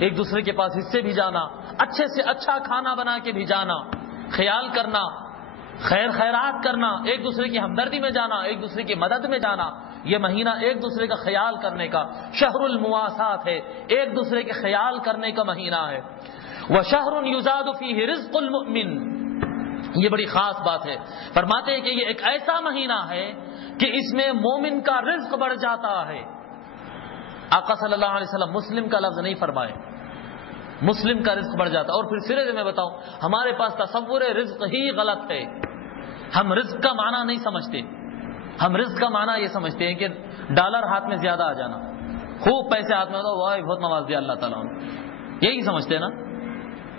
ایک دوسرے کے پاس حصے بھی جانا، اچھے سے اچھا کھانا بنا کے بھی جانا، خیال کرنا، خیرات کرنا، ایک دوسرے کی ہمدردی میں جانا، ایک دوسرے کی مدد میں جانا، یہ مہینہ ایک دوسرے کا خیال کرنے کا شہر المواسات ہے، ایک دوسرے کے خیال کرنے کا مہینہ ہے۔ وَشَهْرٌ يُزَادُ فِيهِ رِزْقُ الْمُؤْمِنِ، یہ بڑی خاص بات ہے۔ فرماتے ہیں کہ یہ ایک ایسا مہینہ ہے کہ اس میں مومن کا رزق بڑھ جاتا ہے۔ آقا صلی اللہ علیہ وسلم مسلم کا لفظ نہیں فرمائے، مسلم کا رزق بڑھ جاتا ہے۔ اور پھر سرے سے میں بتاؤں، ہمارے پاس تصور رزق ہی غلط ہے۔ ہم رزق کا معنی نہیں سمجھتے، ہم رزق کا معنی یہ سمجھتے ہیں کہ ڈالر ہاتھ میں زیادہ آ جانا، خوب پیسے ہاتھ میں ہوتا، واہ بہت نواز دیا اللہ تعالیٰ نے، یہی سمجھتے ہیں نا۔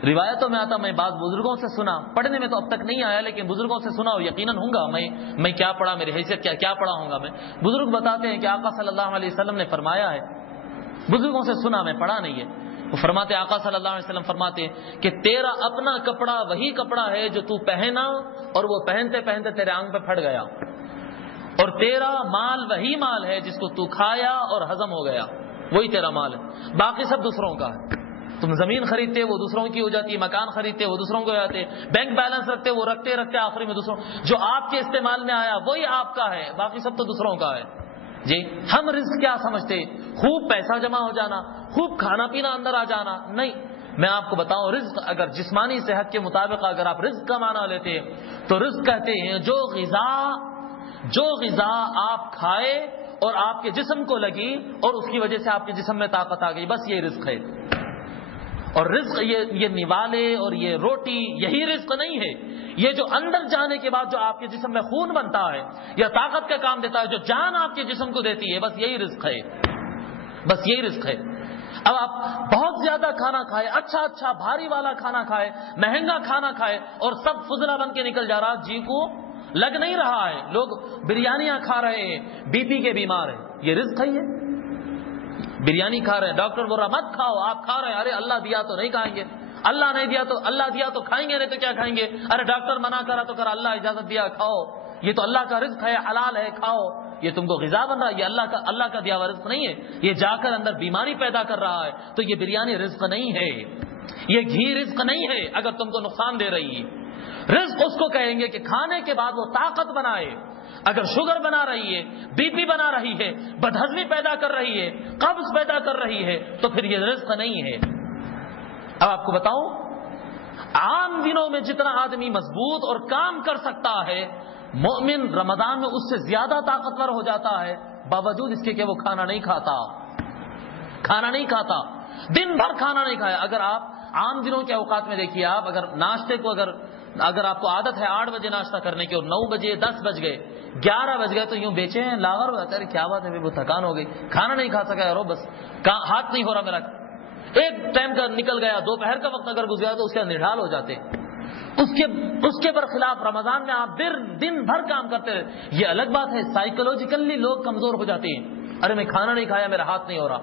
روایتوں میں آتا، میں بعض بزرگوں سے سنا، پڑھنے میں تو اب تک نہیں آیا لیکن بزرگوں سے سنا، اور یقیناً ہوں گا میں کیا پڑھا، میری حیثیت کیا پڑھا ہوں گا میں۔ بزرگ بتاتے ہیں کہ آقا صلی اللہ علیہ وسلم نے فرمایا ہے، بزرگوں سے سنا، میں پڑھا نہیں ہے، وہ فرماتے آقا صلی اللہ علیہ وسلم فرماتے ہیں کہ تیرا اپنا کپڑا وہی کپڑا ہے جو تو پہنا اور وہ پہنتے پہنتے تیرے آنگ پہ پھٹ گیا، اور تیرا مال وہی مال ہے جس کو تو کھایا اور ہضم ہو گیا، وہی تیرا مال ہے، باقی سب دوسروں کا ہے۔ تم زمین خریدتے وہ دوسروں کی ہو جاتی، مکان خریدتے وہ دوسروں کو ہو جاتے، بینک بیلنس رکھتے وہ رکھتے رکھتے آخری میں دوسروں، جو آپ کے استعمال میں آیا وہی آپ کا ہے، باقی سب تو دوسروں کا ہے۔ جی ہم رزق کیا سمجھتے؟ خوب پیسہ جمع ہو جانا، خوب کھانا پینا اندر آ جانا؟ نہیں، میں آپ کو بتاؤں، رزق اگر جسمانی صحت کے مطابق اگر آپ رزق کا معنی لیتے ہیں تو رزق کہتے ہیں جو غذا آپ کھائے اور آپ کے جسم کو لگی اور اس کی وجہ سے آپ کے جسم میں طاقت آ گئی، بس یہ رزق ہے۔ اور رزق یہ نوالے اور یہ روٹی یہی رزق نہیں ہے، یہ جو اندر جانے کے بعد جو آپ کے جسم میں خون بنتا ہے یا طاقت کا کام دیتا ہے، جو جان آپ کے جسم کو دیتی ہے، بس یہی رزق ہے، بس یہی رزق ہے۔ اب آپ بہت زیادہ کھانا کھائے، اچھا بھاری والا کھانا کھائے، مہنگا کھانا کھائے اور سب فضلہ بن کے نکل جا رہا، جی کو لگ نہیں رہا ہے، لوگ بریانیاں کھا رہے ہیں، بی پی کے بیمار ہیں، یہ رزق ہے؟ یہ بریانی کھا رہے ہیں، ڈاکٹر بول رہا مت کھاؤ، آپ کھا رہے ہیں، ارے اللہ دیا تو نہیں کھائیں گے، اللہ نہیں دیا تو اللہ دیا تو کھائیں گے، نہیں تو کیا کھائیں گے، ارے ڈاکٹر منع کرا تو کرا، اللہ اجازت دیا کھاؤ، یہ تو اللہ کا رزق ہے، حلال ہے، کھاؤ، یہ تم کو غذا بن رہا ہے، یہ اللہ کا دیا ہوا رزق نہیں ہے، یہ جا کر اندر بیماری پیدا کر رہا ہے، تو یہ بریانی رزق نہیں ہے، یہ گھی رزق نہیں ہے اگر تم کو نقصان دے رہی ہے۔ رزق اس کو کہیں گے کہ کھانے کے بعد وہ طاقت بنائے، اگر شوگر بنا رہی ہے، بی پی بنا رہی ہے، بدہضمی پیدا کر رہی ہے، قبض پیدا کر رہی ہے، تو پھر یہ رزق نہیں ہے۔ اب آپ کو بتاؤں، عام دنوں میں جتنا آدمی مضبوط اور کام کر سکتا ہے، مومن رمضان میں اس سے زیادہ طاقتور ہو جاتا ہے، باوجود اس کے کہ وہ کھانا نہیں کھاتا، دن بھر کھانا نہیں کھایا۔ اگر آپ عام دنوں کے اوقات میں دیکھیے، آپ اگر ناشتے کو اگر آپ کو عادت ہے 8 بجے ناشتہ کرنے کی اور 9 بجے 10 بج گئے 11 بج گئے تو یوں بیچے ہیں، لاغر ہو جاتا ہے، کیا بات ہے، وہ تھکان ہو گئی، کھانا نہیں کھا سکا یارو، بس ہاتھ نہیں ہو رہا میرا، ایک ٹائم کا نکل گیا، دوپہر کا وقت اگر گزرا تو اس کے نڈھال ہو جاتے۔ اس کے برخلاف رمضان میں آپ دن بھر کام کرتے رہے، یہ الگ بات ہے، سائیکولوجیکلی لوگ کمزور ہو جاتے ہیں، ارے میں کھانا نہیں کھایا، میرا ہاتھ نہیں ہو رہا،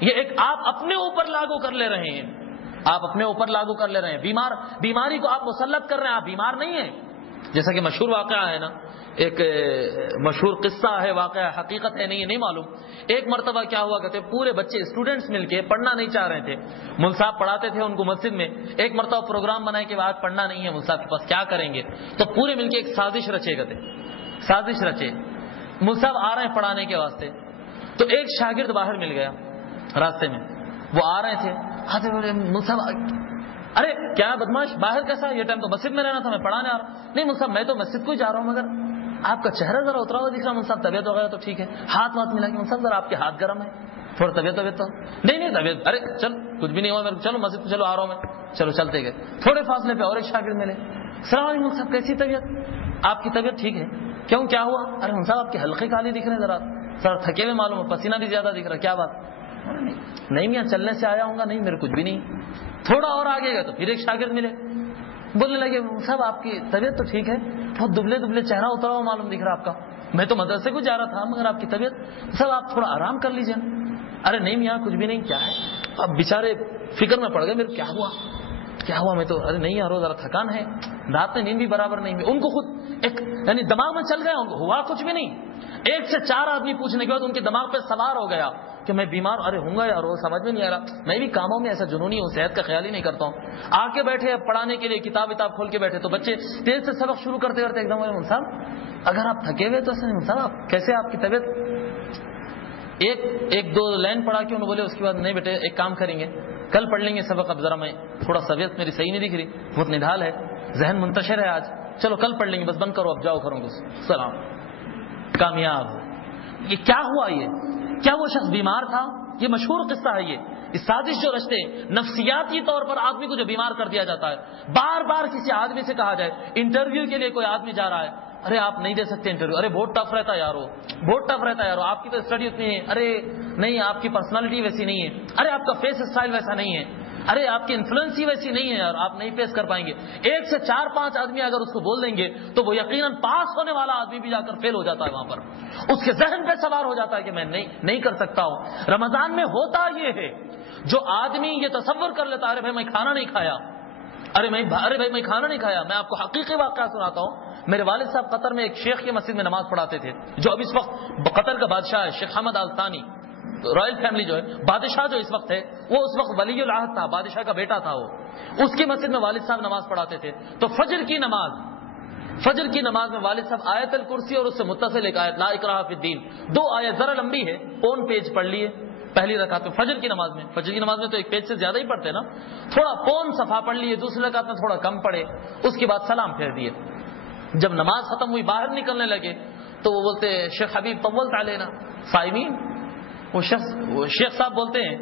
یہ ایک آپ اپنے اوپر لاگو کر لے رہے ہیں، بیماری کو آپ مسلط کر رہے ہیں، آپ بیمار نہیں ہیں۔ جیسا کہ مشہور واقعہ ہے نا، ایک مشہور قصہ ہے، واقعہ حقیقت ہے نہیں معلوم۔ ایک مرتبہ کیا ہوا کرتے، پورے بچے اسٹوڈنٹس مل کے پڑھنا نہیں چاہ رہے تھے، مول صاحب پڑھاتے تھے ان کو مسجد میں، ایک مرتبہ پروگرام بنائے کہ آج پڑھنا نہیں ہے مول صاحب کے پاس، کیا کریں گے، تو پورے مل کے ایک سازش رچے، مول صاحب آ رہے ہیں پڑھانے کے واسطے، تو ایک شاگرد باہر مل گیا راستے میں، وہ آ رہے تھے، مول صاحب ارے کیا بدماش، باہر کیسا، یہ ٹائم تو مسجد میں رہنا تھا، میں پڑھانے آ رہا ہوں۔ نہیں مول صاحب میں تو مسجد کو ہی جا رہا ہوں، مگر آپ کا چہرہ ذرا اترا ہوا دکھ رہا، مول صاحب طبیعت وغیرہ تو ٹھیک ہے، ہاتھ ملا کے، مول صاحب ذرا آپ کے ہاتھ گرم ہے، تھوڑا طبیعت تو نہیں طبیعت، ارے چل کچھ بھی نہیں ہوا میرے کو، چلو مسجد چلو آ رہا ہوں میں، چلو چلتے گئے، تھوڑے فاصلے پہ اور ایک شاگرد ملے، السلام علیکم مول صاحب کیسی طبیعت، آپ کی طبیعت ٹھیک ہے، کیوں کیا ہوا، ارے مول صاحب آپ کے حلقے خالی دکھ رہے ہیں، ذرا سر تھکے ہوئے معلوم ہے، پسینہ بھی زیادہ دکھ رہا ہے، کیا بات، نہیں میاں چلنے سے آیا ہوں گا، نہیں میرے کچھ بھی نہیں۔ تھوڑا اور آگے گئے تو پھر ایک شاگرد ملے، بولنے لگے صاحب آپ کی طبیعت تو ٹھیک ہے، بہت دبلے چہرہ اترا ہوا معلوم دکھ رہا آپ کا، میں تو مدرسے کو جا رہا تھا، مگر آپ کی طبیعت صاحب آپ تھوڑا آرام کر لیجیے۔ ارے نہیں میاں کچھ بھی نہیں، کیا ہے، اب بیچارے فکر میں پڑ گئے، میرے کیا ہوا، میں تو ارے نہیں یار ذرا تھکان ہے، رات میں نیند بھی برابر نہیں ہوئی، ان کو خود ایک یعنی دماغ میں چل گیا، ان کو ہوا کچھ بھی نہیں، 1 سے 4 آدمی پوچھنے کے بعد ان کے دماغ پہ سوار ہو گیا، کہ میں بیمار، ارے ہوں گا یار، وہ سمجھ میں نہیں آ رہا، میں بھی کاموں میں ایسا جنونی ہوں، صحت کا خیال ہی نہیں کرتا ہوں. آ کے بیٹھے پڑھانے کے لیے کتاب کھول کے بیٹھے تو بچے تیز سے سبق شروع کرتے کرتے ایک دم مول صاحب اگر آپ تھکے ہوئے تو مول صاحب کیسے آپ کی طبیعت. ایک دو لائن پڑھا کے انہوں بولے اس کے بعد نہیں بیٹے ایک کام کریں گے کل پڑھ لیں گے سبق، اب ذرا میں تھوڑا طبیعت میری صحیح نہیں دکھ رہی، بہت نڈھال ہے، ذہن منتشر ہے آج، چلو کل پڑھ لیں گے، بس بند کرو اب جاؤ کروں گے سلام. کامیاب. یہ کیا ہوا؟ یہ کیا وہ شخص بیمار تھا؟ یہ مشہور قصہ ہے. یہ سازش جو رچتے نفسیاتی طور پر آدمی کو جو بیمار کر دیا جاتا ہے. بار بار کسی آدمی سے کہا جائے انٹرویو کے لیے کوئی آدمی جا رہا ہے، ارے آپ نہیں دے سکتے انٹرویو، ارے بہت ٹف رہتا ہے یارو، بہت ٹف رہتا ہے یارو، آپ کی تو اسٹڈی اتنی ہے، ارے نہیں آپ کی پرسنالٹی ویسی نہیں ہے، ارے آپ کا فیس اسٹائل ویسا نہیں ہے، ارے آپ کی انفلوئنس ہی ویسی نہیں ہے یار، آپ نہیں فیس کر پائیں گے. ایک سے 4-5 آدمی اگر اس کو بول دیں گے تو وہ یقیناً پاس ہونے والا آدمی بھی جا کر فیل ہو جاتا ہے. وہاں پر اس کے ذہن پہ سوار ہو جاتا ہے کہ میں نہیں کر سکتا ہوں. رمضان میں ہوتا یہ ہے جو آدمی یہ تصور کر لیتا ہے ارے بھائی میں کھانا نہیں کھایا، ارے بھائی میں کھانا نہیں کھایا. میں آپ کو حقیقی واقعہ سناتا ہوں. میرے والد صاحب قطر میں ایک شیخ کی مسجد میں نماز پڑھاتے تھے جو اب اس وقت قطر کا بادشاہ ہے، شیخ حمد آل ثانی. رائل فیملی جو ہے، بادشاہ جو اس وقت ہے وہ اس وقت ولی العہد تھا، بادشاہ کا بیٹا تھا. وہ اس کی مسجد میں والد صاحب نماز پڑھاتے تھے. تو فجر کی نماز میں والد صاحب آیت الکرسی اور اس سے متصل ایک آیت لا اکراہ فی الدین، 2 آیت ذرا لمبی ہے، پون پیج پڑھ لیے پہلی رکعت میں. فجر کی نماز میں تو ایک پیج سے زیادہ ہی پڑھتے نا، تھوڑا پون صفحہ پڑھ لیے، دوسری رکعت میں تھوڑا کم پڑھے، اس کے بعد سلام پھیر دیے. جب نماز ختم ہوئی باہر نکلنے لگے تو وہ بولتے شیخ حبیب طولت علینا صائمین. وہ شیخ صاحب بولتے ہیں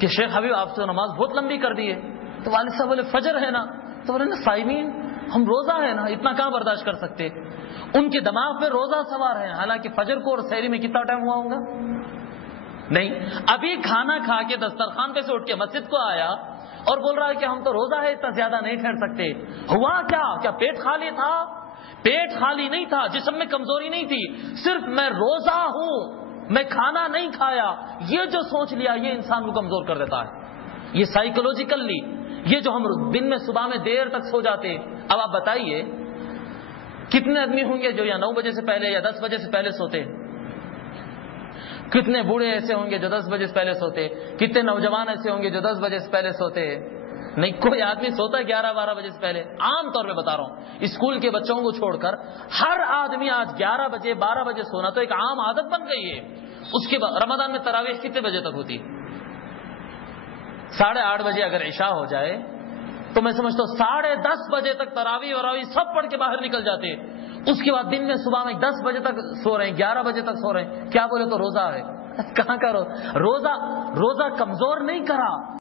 کہ شیخ حبیب آپ تو نماز بہت لمبی کر دی ہے. تو والد صاحب بولے فجر ہے نا، تو بولے نا صائمین، ہم روزہ ہے نا، اتنا کہاں برداشت کر سکتے. ان کے دماغ پہ روزہ سوار ہے، حالانکہ فجر کو اور سحری میں کتنا ٹائم ہوا ہوگا؟ نہیں. ابھی کھانا کھا کے دسترخوان پہ سے اٹھ کے مسجد کو آیا اور بول رہا ہے کہ ہم تو روزہ ہے، اتنا زیادہ نہیں ٹھہر سکتے. ہوا کیا پیٹ خالی تھا؟ پیٹ خالی نہیں تھا، جسم میں کمزوری نہیں تھی، صرف میں روزہ ہوں، میں کھانا نہیں کھایا، یہ جو سوچ لیا یہ انسان کو کمزور کر دیتا ہے. یہ سائیکولوجیکلی، یہ جو ہم دن میں صبح میں دیر تک سو جاتے. اب آپ بتائیے کتنے آدمی ہوں گے جو یا 9 بجے سے پہلے یا 10 بجے سے پہلے سوتے؟ کتنے بوڑھے ایسے ہوں گے جو 10 بجے سے پہلے سوتے؟ کتنے نوجوان ایسے ہوں گے جو 10 بجے سے پہلے سوتے؟ نہیں، کوئی آدمی سوتا ہے 11-12 بجے سے پہلے. عام طور پہ بتا رہا ہوں، اسکول کے بچوں کو چھوڑ کر ہر آدمی آج 11 بجے 12 بجے سونا تو ایک عام عادت بن گئی ہے. اس کے بعد رمضان میں تراویح کتنے بجے تک ہوتی؟ 8:30 بجے اگر عشاء ہو جائے تو میں سمجھتا ہوں 10:30 بجے تک تراویح وراویح سب پڑھ کے باہر نکل جاتے. اس کے بعد دن میں صبح میں 10 بجے تک سو رہے ہیں، 11 بجے تک سو رہے ہیں. کیا بولے تو روزہ ہے. کہاں کا روزہ کمزور نہیں کرا.